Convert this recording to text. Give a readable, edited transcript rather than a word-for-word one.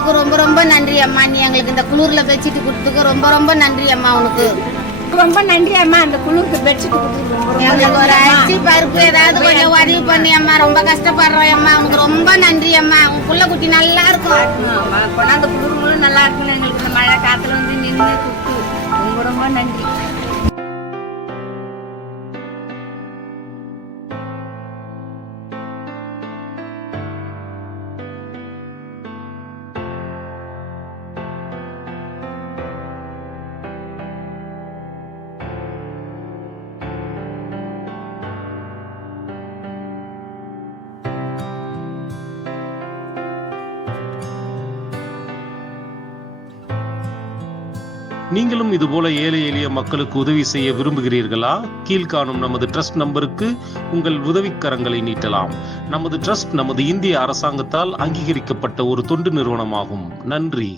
அம்மாவுக்கு ரொம்ப ரொம்ப நன்றி அம்மா. நீ எங்களுக்கு இந்த குளிர்ல பெட்ஷீட் கொடுத்துக்கு ரொம்ப ரொம்ப நன்றி அம்மா. உனக்கு ரொம்ப நன்றி அம்மா. அந்த குளிருக்கு பெட்ஷீட் கொடுத்துருக்கு எங்களுக்கு ஒரு அரிசி பருப்பு ஏதாவது கொஞ்சம் உதவி பண்ணி அம்மா. ரொம்ப கஷ்டப்படுறோம் அம்மா. உனக்கு ரொம்ப நன்றி அம்மா. உன் புள்ள குட்டி நல்லா இருக்கும். கொண்டாந்து குளிர்களும் நல்லா இருக்குன்னு எங்களுக்கு இந்த மழை காத்துல வந்து நின்று ரொம்ப ரொம்ப நன்றி. நீங்களும் இதுபோல ஏழை எளிய மக்களுக்கு உதவி செய்ய விரும்புகிறீர்களா? கீழ்காணும் நமது ட்ரஸ்ட் நம்பருக்கு உங்கள் உதவிக்கரங்களை நீட்டலாம். நமது ட்ரஸ்ட் நமது இந்திய அரசாங்கத்தால் அங்கீகரிக்கப்பட்ட ஒரு தொண்டு நிறுவனமாகும். நன்றி.